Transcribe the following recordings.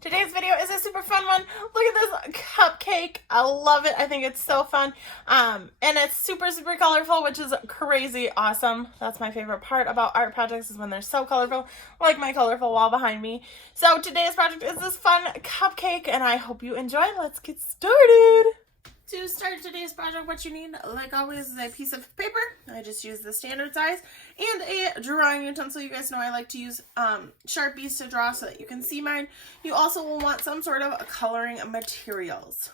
Today's video is a super fun one. Look at this cupcake. I love it. I think it's so fun. And it's super, super colorful, which is crazy awesome. That's my favorite part about art projects is when they're so colorful, like my colorful wall behind me. So today's project is this fun cupcake, and I hope you enjoy. Let's get started. To start today's project, what you need, like always, is a piece of paper. I just use the standard size, and a drawing utensil. You guys know I like to use Sharpies to draw so that you can see mine. You also will want some sort of coloring materials.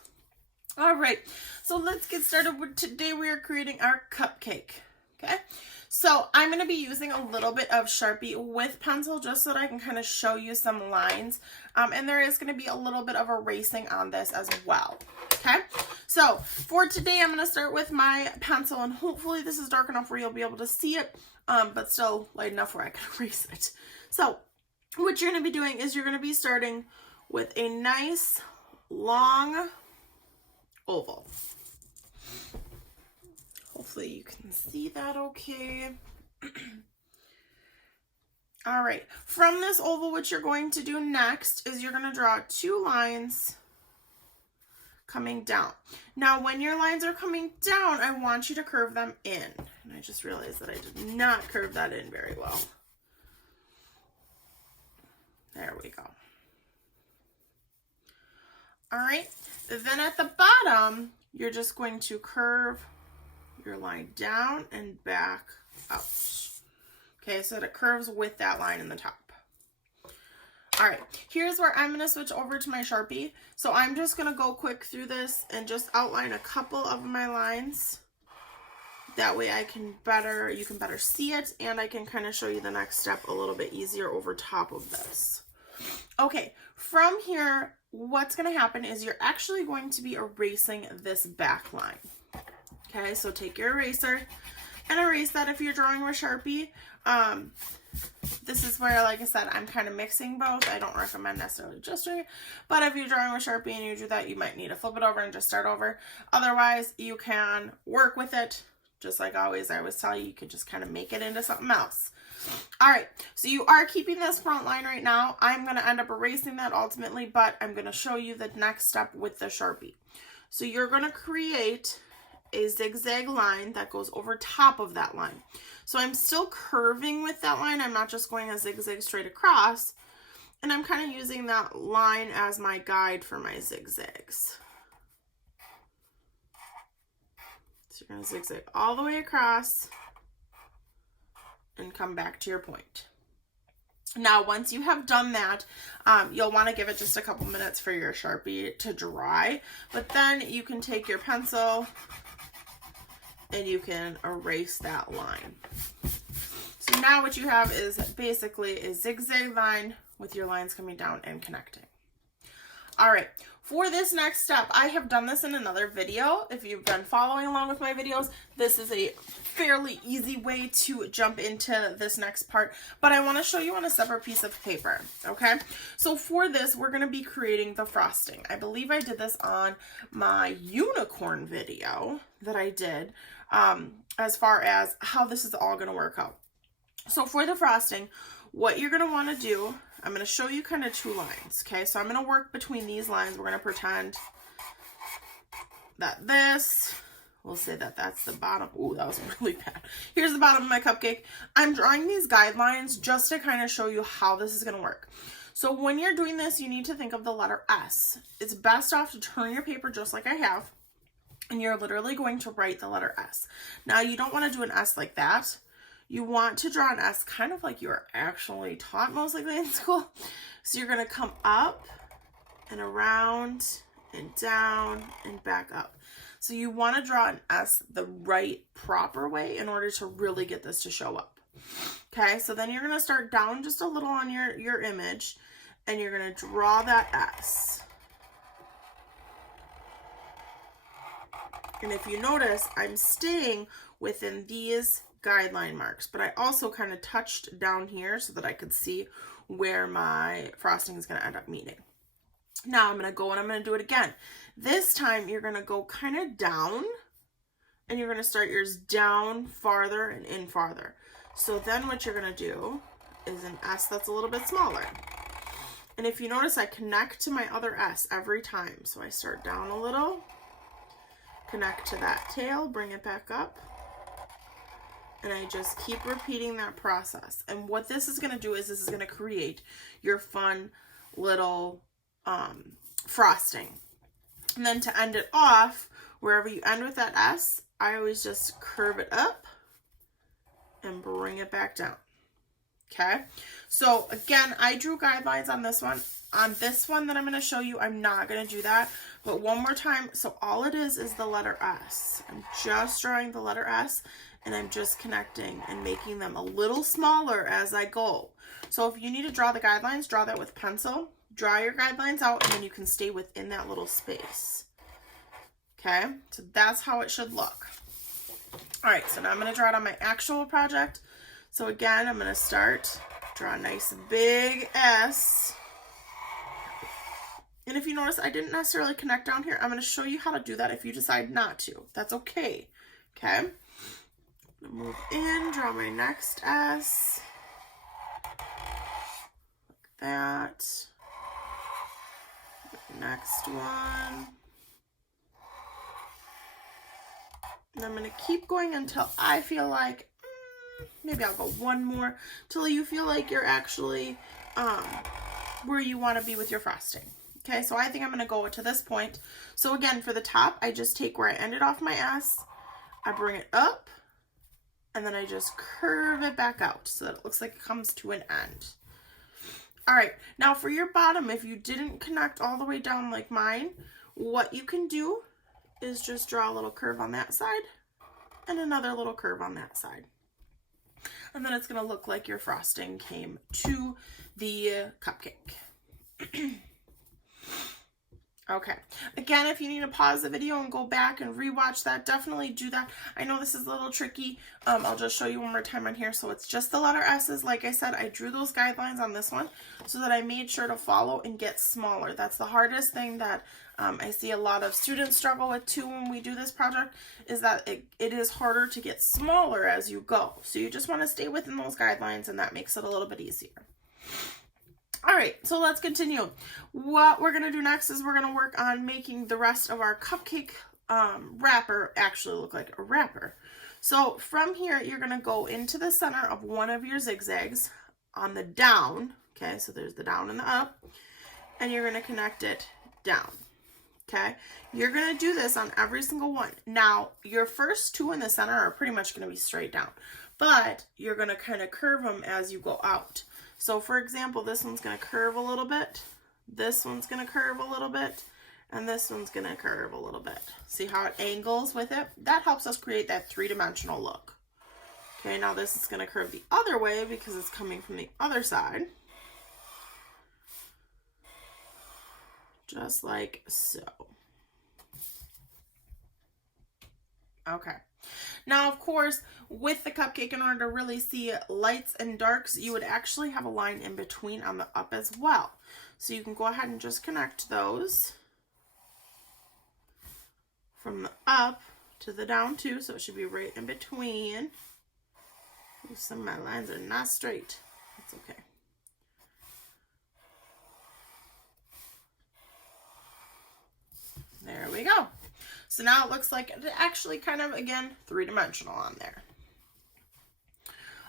All right, so let's get started. Today we are creating our cupcake, okay? So I'm going to be using a little bit of Sharpie with pencil just so that I can kind of show you some lines. And there is going to be a little bit of erasing on this as well. Okay, so for today I'm going to start with my pencil, and hopefully this is dark enough where you'll be able to see it, but still light enough where I can erase it. So what you're going to be doing is you're going to be starting with a nice long oval. Hopefully you can see that okay. All right, from this oval, what you're going to do next is you're going to draw two lines coming down. Now, when your lines are coming down, I want you to curve them in. And I just realized that I did not curve that in very well. There we go. All right, then at the bottom, you're just going to curve your line down and back out. Okay, so that it curves with that line in the top. All right, here's where I'm gonna switch over to my Sharpie. So I'm just gonna go quick through this and just outline a couple of my lines. That way you can better see it, and I can kind of show you the next step a little bit easier over top of this. Okay, from here, what's gonna happen is you're actually going to be erasing this back line. Okay, so take your eraser and erase that if you're drawing with Sharpie. This is where, like I said, I'm kind of mixing both. I don't recommend necessarily just doing it, but if you're drawing with Sharpie and you do that, you might need to flip it over and just start over. Otherwise, you can work with it, just like I always tell you, you could just kind of make it into something else. All right, so you are keeping this front line right now. I'm going to end up erasing that ultimately, but I'm going to show you the next step with the Sharpie. So you're going to create a zigzag line that goes over top of that line. So I'm still curving with that line. I'm not just going a zigzag straight across. And I'm kind of using that line as my guide for my zigzags. So you're going to zigzag all the way across and come back to your point. Now, once you have done that, you'll want to give it just a couple minutes for your Sharpie to dry. But then you can take your pencil and you can erase that line. So now what you have is basically a zigzag line with your lines coming down and connecting. All right, for this next step, I have done this in another video. If you've been following along with my videos, this is a fairly easy way to jump into this next part, but I want to show you on a separate piece of paper, okay? So for this, we're going to be creating the frosting. I believe I did this on my unicorn video that I did, as far as how this is all going to work out. So for the frosting, what you're going to want to do, I'm going to show you kind of two lines, okay? So I'm going to work between these lines. We're going to pretend that we'll say that that's the bottom. Ooh, that was really bad. Here's the bottom of my cupcake. I'm drawing these guidelines just to kind of show you how this is going to work. So when you're doing this, you need to think of the letter S. It's best off to turn your paper just like I have, and you're literally going to write the letter S. Now, you don't want to do an S like that. You want to draw an S kind of like you were actually taught most likely in school. So you're going to come up and around and down and back up. So you want to draw an S the right proper way in order to really get this to show up. Okay, so then you're going to start down just a little on your image, and you're going to draw that S. And if you notice, I'm staying within these guideline marks, but I also kind of touched down here so that I could see where my frosting is going to end up meeting. Now I'm going to go and I'm going to do it again. This time you're going to go kind of down, and you're going to start yours down farther and in farther. So then what you're going to do is an S that's a little bit smaller. And And if you notice, I connect to my other S every time. So I start down a little, connect to that tail, bring it back up, and I just keep repeating that process. And what this is going to do is this is going to create your fun little frosting. And then to end it off, wherever you end with that S, I always just curve it up and bring it back down. Okay, so again, I drew guidelines on this one. On this one that I'm going to show you, I'm not going to do that. But one more time, so all it is the letter S. I'm just drawing the letter S, and I'm just connecting and making them a little smaller as I go. So if you need to draw the guidelines, draw that with pencil. Draw your guidelines out, and then you can stay within that little space. Okay, so that's how it should look. All right, so now I'm going to draw it on my actual project. So again, I'm going to start, draw a nice big S. And if you notice, I didn't necessarily connect down here. I'm going to show you how to do that if you decide not to. That's okay. Okay. I'm going to move in, draw my next S. Like that. Next one. And I'm going to keep going until I feel like, maybe I'll go one more, till you feel like you're actually where you want to be with your frosting. Okay, so I think I'm going to go to this point. So again, for the top, I just take where I ended off my S, I bring it up, and then I just curve it back out so that it looks like it comes to an end. All right, now for your bottom, if you didn't connect all the way down like mine, what you can do is just draw a little curve on that side and another little curve on that side. And then it's going to look like your frosting came to the cupcake. Okay. Again, if you need to pause the video and go back and rewatch that, definitely do that. I know this is a little tricky. I'll just show you one more time on here. So it's just the letter S's. Like I said, I drew those guidelines on this one so that I made sure to follow and get smaller. That's the hardest thing that I see a lot of students struggle with too when we do this project, is that it is harder to get smaller as you go. So you just want to stay within those guidelines, and that makes it a little bit easier. All right, so let's continue. What we're going to do next is we're going to work on making the rest of our cupcake wrapper actually look like a wrapper. So from here, you're going to go into the center of one of your zigzags on the down. Okay, so there's the down and the up, and you're going to connect it down. Okay, you're going to do this on every single one. Now, your first two in the center are pretty much going to be straight down, but you're going to kind of curve them as you go out. So for example, this one's going to curve a little bit, this one's going to curve a little bit, and this one's going to curve a little bit. See how it angles with it? That helps us create that three-dimensional look. Okay, now this is going to curve the other way because it's coming from the other side. Just like so. Okay. Now, of course, with the cupcake, in order to really see lights and darks, you would actually have a line in between on the up as well. So you can go ahead and just connect those from the up to the down too. So it should be right in between. Ooh, some of my lines are not straight. That's okay. There we go. So now it looks like it's actually kind of, again, three-dimensional on there.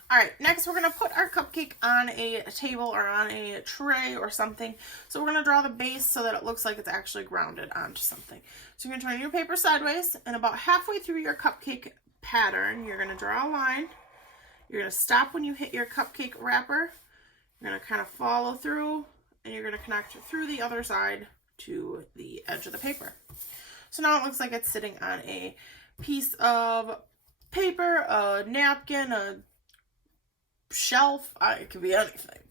All right, next we're going to put our cupcake on a table or on a tray or something. So we're going to draw the base so that it looks like it's actually grounded onto something. So you're going to turn your paper sideways, and about halfway through your cupcake pattern, you're going to draw a line. You're going to stop when you hit your cupcake wrapper. You're going to kind of follow through, and you're going to connect through the other side to the edge of the paper. So now it looks like it's sitting on a piece of paper, a napkin, a shelf. It could be anything.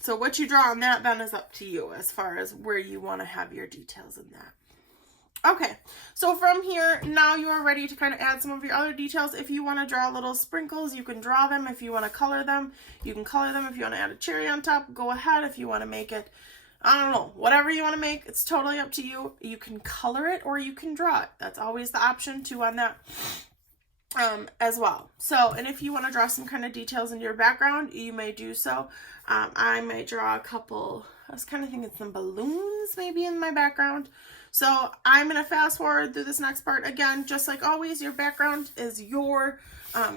So what you draw on that then is up to you as far as where you want to have your details in that. Okay, so from here, now you are ready to kind of add some of your other details. If you want to draw little sprinkles, you can draw them. If you want to color them, you can color them. If you want to add a cherry on top, go ahead. If you want to make it, I don't know, whatever you want to make, it's totally up to you. You can color it or you can draw it. That's always the option too on that. as well. So, and if you want to draw some kind of details into your background, you may do so. I may draw a couple, I was kind of thinking some balloons maybe in my background. So I'm going to fast forward through this next part. Again, just like always, your background is your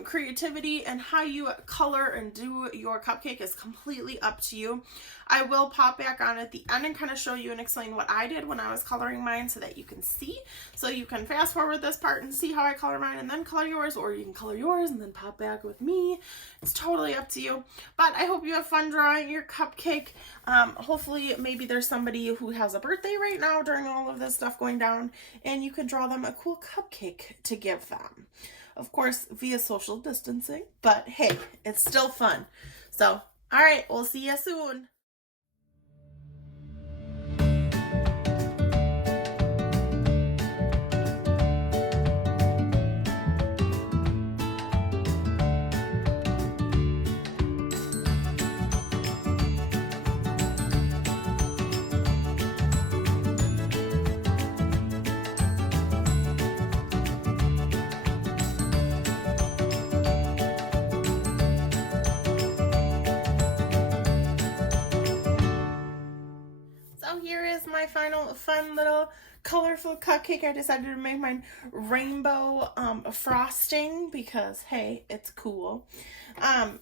creativity, and how you color and do your cupcake is completely up to you. I will pop back on at the end and kind of show you and explain what I did when I was coloring mine so that you can see. So you can fast forward this part and see how I color mine and then color yours, or you can color yours and then pop back with me. It's totally up to you. But I hope you have fun drawing your cupcake. Hopefully maybe there's somebody who has a birthday right now during all of this stuff going down, and you can draw them a cool cupcake to give them. Of course, via social distancing, but hey, it's still fun. So, all right, we'll see you soon. So here is my final fun little colorful cupcake. I decided to make mine rainbow frosting because, hey, it's cool.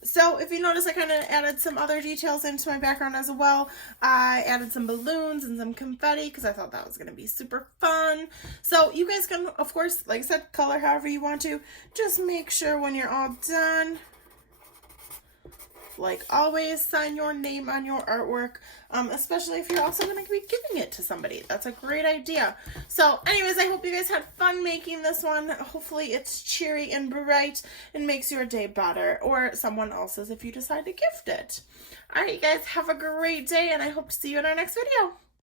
So if you notice, I kind of added some other details into my background as well. I added some balloons and some confetti because I thought that was going to be super fun. So you guys can, of course, like I said, color however you want to. Just make sure when you're all done, like always, sign your name on your artwork, especially if you're also going to be giving it to somebody. That's a great idea. So anyways, I hope you guys had fun making this one. Hopefully it's cheery and bright and makes your day better, or someone else's if you decide to gift it. All right, you guys, have a great day, and I hope to see you in our next video.